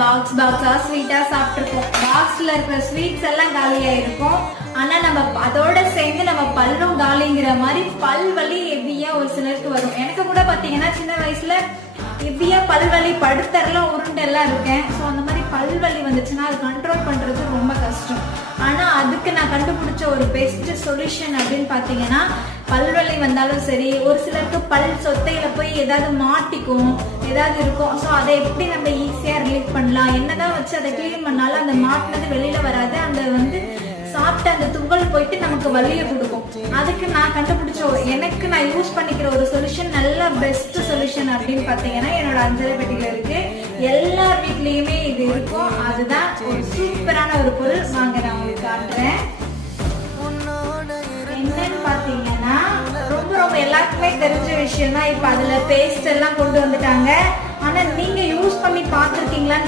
பாக்ஸா ஸ்வீட்டா சாப்பிட்டுருக்கோம். பாக்ஸ்ல இருக்கிற ஸ்வீட்ஸ் எல்லாம் காலியா இருக்கும். ஆனா நம்ம அதோட சேர்ந்து நம்ம பல்லும் காலிங்கிற மாதிரி பல் வலி ஹெவியா ஒரு சிலருக்கு வரும். எனக்கு கூட பாத்தீங்கன்னா சின்ன வயசுல ஹெவியா பல்வலி படுத்தரெல்லாம் உருண்டெல்லாம் இருக்கேன். ஸோ அந்த மாதிரி பல்வலி வந்துச்சுன்னா அது கண்ட்ரோல் பண்றது ரொம்ப கஷ்டம். ஆனா அதுக்கு நான் கண்டுபிடிச்ச ஒரு பெஸ்ட் சொல்யூஷன் அப்படின்னு பாத்தீங்கன்னா, பல்வலி வந்தாலும் சரி, ஒரு சிலருக்கு பல் சொத்தையில போய் ஏதாவது மாட்டிக்கும், ஏதாவது இருக்கும். ஸோ அதை எப்படி நம்ம ஈஸியா ரிலீவ் பண்ணலாம், என்னதான் வச்சு அதை கிளீன் பண்ணாலும் அந்த மாட்டினது வெளியில வராது, அந்த சாப்பிட்ட அந்த துகள் போயிட்டு நமக்கு வலியை கொடுக்கும். அதுக்கு நான் கண்டுபிடிச்ச எனக்கு நான் யூஸ் பண்ணிக்கிற ஒரு சொல்யூஷன், நல்ல பெஸ்ட் சொல்யூஷன் அப்படின்னு பாத்தீங்கன்னா என்னோட அஞ்சரை பெட்டியில இருக்கு. எல்லார் வீட்லயுமே இது இருக்கும். அதுதான் ஒரு சூப்பரான ஒரு பொருள். வாங்க நான் உங்களுக்கு காட்டுறேன். என்னன்னு பாத்தீங்கன்னா ரொம்ப ரொம்ப எல்லாருக்குமே தெரிஞ்ச விஷயம் தான். இப்ப அதுல பேஸ்ட் எல்லாம் கொண்டு வந்துட்டாங்க. ஆனா நீங்க யூஸ் பண்ணி பாத்திருக்கீங்களான்னு